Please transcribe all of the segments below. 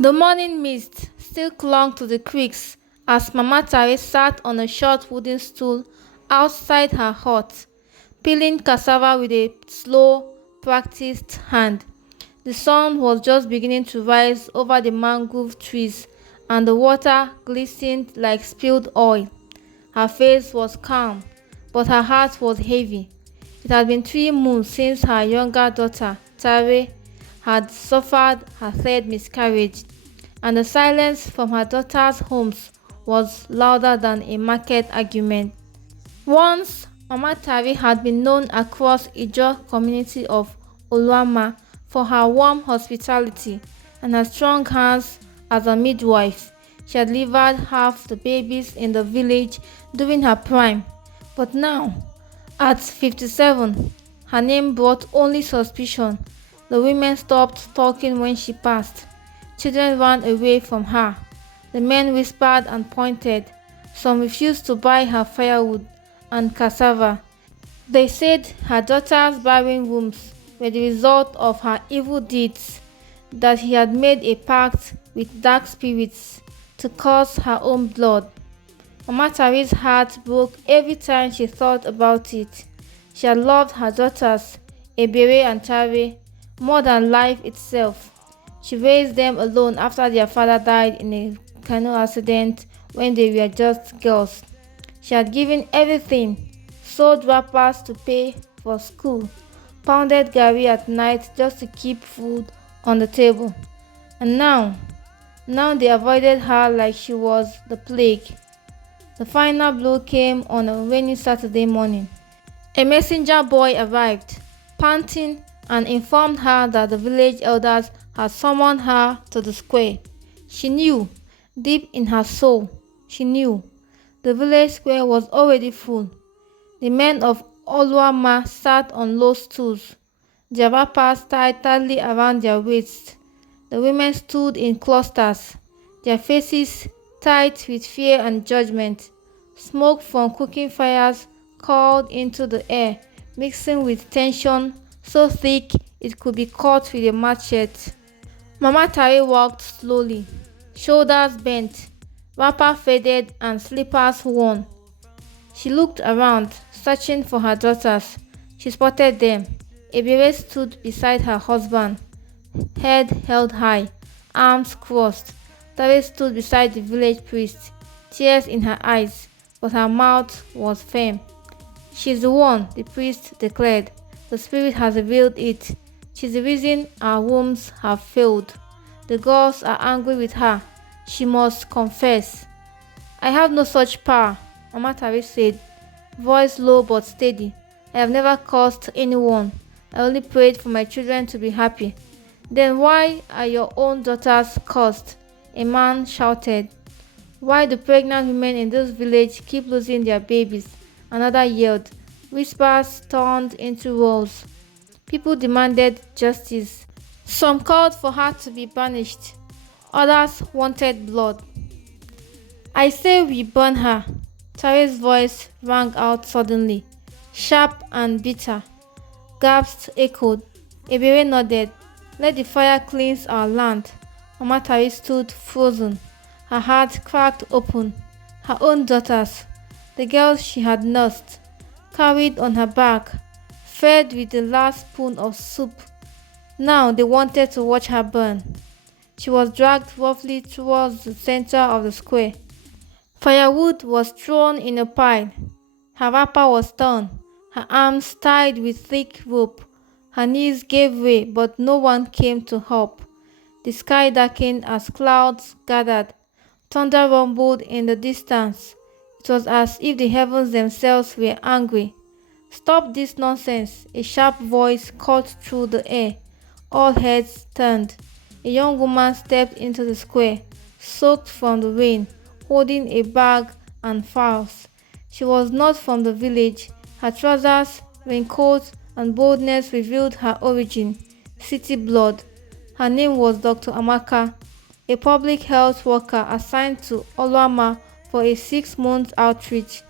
The morning mist still clung to the creeks as Mama Tare sat on a short wooden stool outside her hut, peeling cassava with a slow, practiced hand. The sun was just beginning to rise over the mangrove trees, and the water glistened like spilled oil. Her face was calm, but her heart was heavy. It had been 3 months since her younger daughter, Tare, had suffered her third miscarriage, and the silence from her daughter's homes was louder than a market argument. Once, Mama Tari had been known across Ijaw community of Oluama for her warm hospitality and her strong hands as a midwife. She had delivered half the babies in the village during her prime, but now, at 57, her name brought only suspicion. The women stopped talking when she passed. Children ran away from her. The men whispered and pointed. Some refused to buy her firewood and cassava. They said her daughter's barren wombs were the result of her evil deeds, that he had made a pact with dark spirits to curse her own blood. Mama Tari's heart broke every time she thought about it. She had loved her daughters, Ebere and Tare, more than life itself. She raised them alone after their father died in a canoe accident when they were just girls. She had given everything, sold wrappers to pay for school, pounded garri at night just to keep food on the table. And now they avoided her like she was the plague. The final blow came on a rainy Saturday morning. A messenger boy arrived, panting, and informed her that the village elders had summoned her to the square. She knew, deep in her soul, she knew. The village square was already full. The men of Oluama sat on low stools, their wrappers tied tightly around their waists. The women stood in clusters, their faces tight with fear and judgment. Smoke from cooking fires curled into the air, mixing with tension so thick it could be cut with a machete. Mama Tare walked slowly, shoulders bent, wrapper faded and slippers worn. She looked around, searching for her daughters. She spotted them. Ebere stood beside her husband, head held high, arms crossed. Tare stood beside the village priest, tears in her eyes, but her mouth was firm. "She's the one," the priest declared. "The spirit has revealed it. She's the reason our wombs have failed. The gods are angry with her. She must confess." "I have no such power," Mama Tare said, voice low but steady. "I have never cursed anyone. I only prayed for my children to be happy." "Then why are your own daughters cursed?" a man shouted. "Why do pregnant women in this village keep losing their babies?" Another yelled. Whispers turned into roars. People demanded justice. Some called for her to be banished. Others wanted blood. "I say we burn her." Tare's voice rang out suddenly, sharp and bitter. Gasps echoed. Ebere nodded. "Let the fire cleanse our land." Mama Tare stood frozen, her heart cracked open. Her own daughters, the girls she had nursed, carried on her back, fed with the last spoon of soup. Now they wanted to watch her burn. She was dragged roughly towards the center of the square. Firewood was thrown in a pile. Her wrapper was torn, her arms tied with thick rope. Her knees gave way, but no one came to help. The sky darkened as clouds gathered. Thunder rumbled in the distance. It was as if the heavens themselves were angry. "Stop this nonsense," a sharp voice cut through the air. All heads turned. A young woman stepped into the square, soaked from the rain, holding a bag and fowls. She was not from the village. Her trousers, raincoat, and boldness revealed her origin, city blood. Her name was Dr. Amaka, a public health worker assigned to Oluama for a 6-month outreach.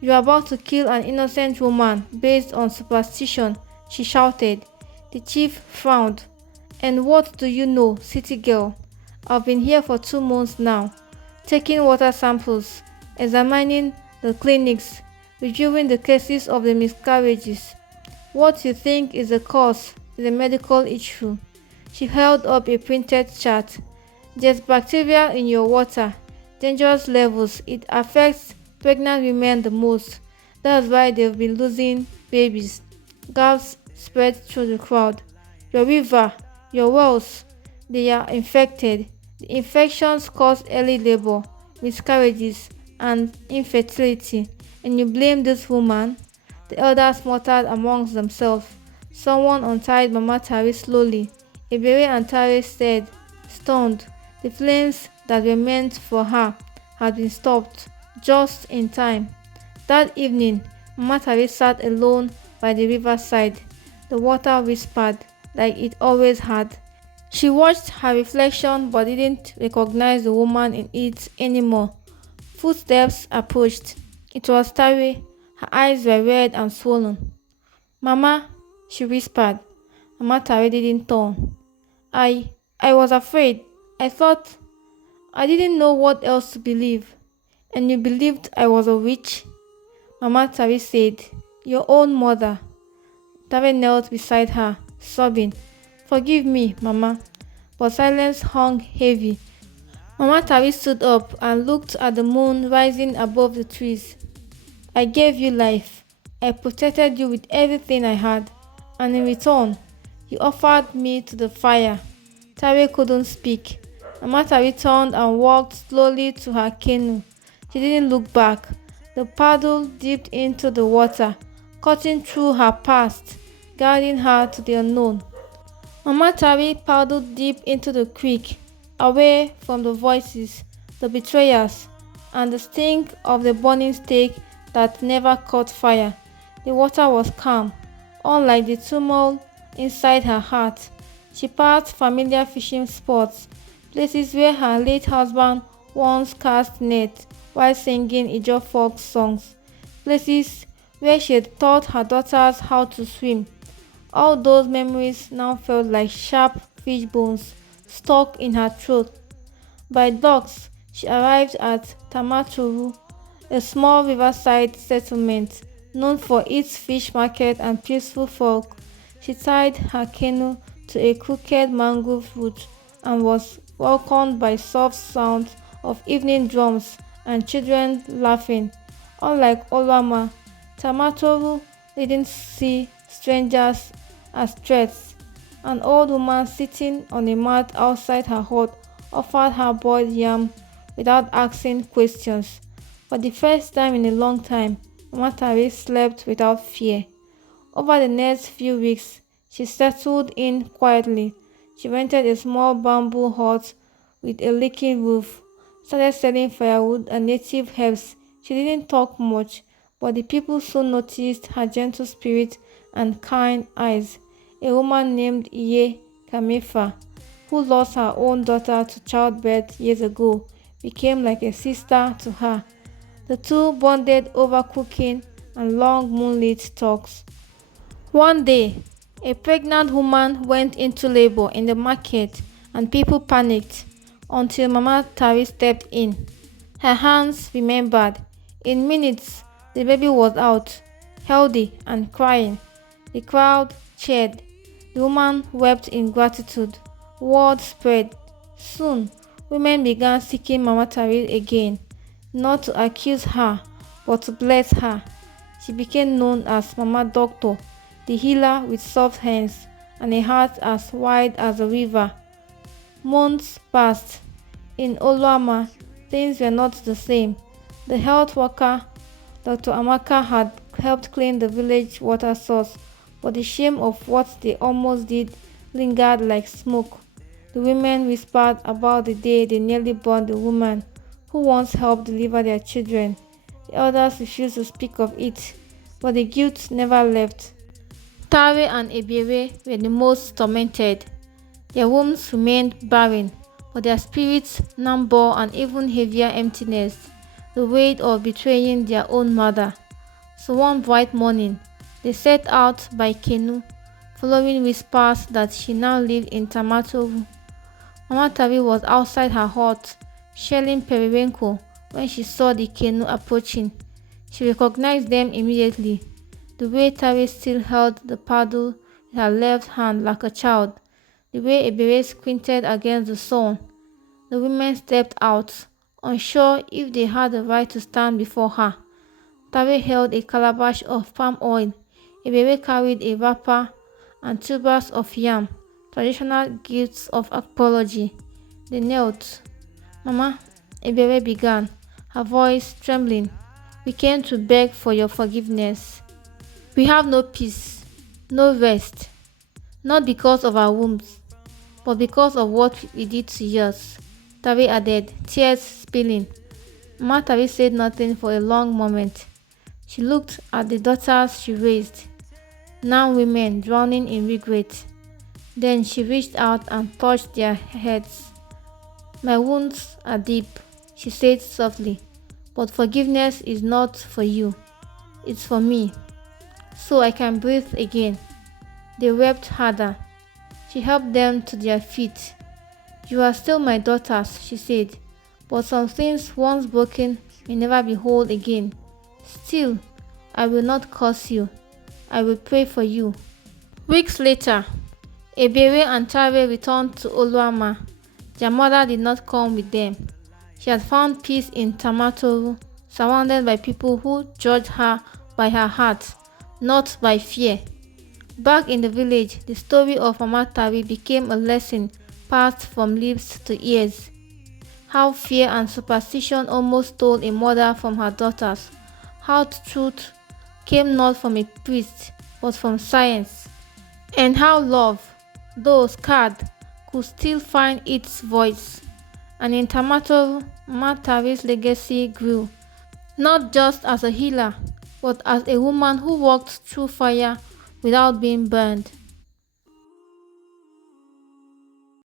"You are about to kill an innocent woman based on superstition," she shouted. The chief frowned. "And what do you know, city girl?" I've been here for 2 months now, taking water samples, examining the clinics, reviewing the cases of the miscarriages. What you think is the cause is a medical issue. She held up a printed chart. There's bacteria in your water, dangerous levels. It affects pregnant women the most. That's why they've been losing babies. Gasps spread through the crowd. Your river, your wells, they are infected. The infections cause early labor, miscarriages, and infertility. And you blame this woman? The elders muttered amongst themselves. Someone untied Mama Tari slowly. Ebere and Tari said, stunned. The flames that were meant for her had been stopped, just in time. That evening, Mama Tari sat alone by the riverside. The water whispered, like it always had. She watched her reflection but didn't recognize the woman in it anymore. Footsteps approached. It was Tari. Her eyes were red and swollen. Mama, she whispered. Mama Tari didn't turn. I was afraid. I didn't know what else to believe. And you believed I was a witch? Mama Tari said, your own mother. Tari knelt beside her, sobbing. Forgive me, Mama. But silence hung heavy. Mama Tari stood up and looked at the moon rising above the trees. I gave you life. I protected you with everything I had. And in return, you offered me to the fire. Tari couldn't speak. Mama Tari turned and walked slowly to her canoe. She didn't look back. The paddle dipped into the water, cutting through her past, guiding her to the unknown. Mama Tari paddled deep into the creek, away from the voices, the betrayers, and the stink of the burning stake that never caught fire. The water was calm, unlike the turmoil inside her heart. She passed familiar fishing spots, places where her late husband once cast nets while singing Ijaw folk songs, places where she had taught her daughters how to swim. All those memories now felt like sharp fish bones stuck in her throat. By dusk, she arrived at Tamaturu, a small riverside settlement known for its fish market and peaceful folk. She tied her canoe to a crooked mangrove root and was welcomed by soft sounds of evening drums and children laughing. Unlike Olama, Tamatoru didn't see strangers as threats. An old woman sitting on a mat outside her hut offered her boiled yam without asking questions. For the first time in a long time, Mama Tari slept without fear. Over the next few weeks, she settled in quietly. She rented a small bamboo hut with a leaking roof, started selling firewood and native herbs. She didn't talk much, but the people soon noticed her gentle spirit and kind eyes. A woman named Iye Kamefa, who lost her own daughter to childbirth years ago, became like a sister to her. The two bonded over cooking and long moonlit talks. One day, a pregnant woman went into labor in the market and people panicked until Mama Tari stepped in. Her hands remembered. In minutes, the baby was out, healthy and crying. The crowd cheered. The woman wept in gratitude. Word spread. Soon, women began seeking Mama Tari again, not to accuse her, but to bless her. She became known as Mama Doctor, the healer with soft hands and a heart as wide as a river. Months passed. In Oluama, things were not the same. The health worker, Dr. Amaka, had helped clean the village water source, but the shame of what they almost did lingered like smoke. The women whispered about the day they nearly burned the woman who once helped deliver their children. The elders refused to speak of it, but the guilt never left. Tare and Ebere were the most tormented. Their wombs remained barren, but their spirits now bore an even heavier emptiness, the weight of betraying their own mother. So one bright morning, they set out by canoe, following whispers that she now lived in Tamatovu. Mama Tabi was outside her hut, shelling periwinkle when she saw the canoe approaching. She recognized them immediately, the way Tabi still held the paddle with her left hand like a child, the way Ebere squinted against the sun. The women stepped out, unsure if they had the right to stand before her. Tabi held a calabash of palm oil. Ebere carried a wrapper and tubers of yam, traditional gifts of apology. They knelt. Mama, Ebere began, her voice trembling. We came to beg for your forgiveness. We have no peace, no rest, not because of our wombs, but because of what we did to yours. Tabi added, tears spilling. Mama Tabi said nothing for a long moment. She looked at the daughters she raised, now women drowning in regret. Then she reached out and touched their heads. My wounds are deep, she said softly, but forgiveness is not for you. It's for me, so I can breathe again. They wept harder. She helped them to their feet. You are still my daughters, she said, but some things once broken may never be whole again. Still, I will not curse you. I will pray for you. Weeks later, Ebere and Tare returned to Oluama. Their mother did not come with them. She had found peace in Tamatoru, surrounded by people who judged her by her heart, not by fear. Back in the village, the story of Mama Tabi became a lesson passed from lips to ears. How fear and superstition almost stole a mother from her daughters. How truth came not from a priest, but from science. And how love, though scarred, could still find its voice. And in Tamatoru, Mama Tabi's legacy grew, not just as a healer, but as a woman who walked through fire without being burned.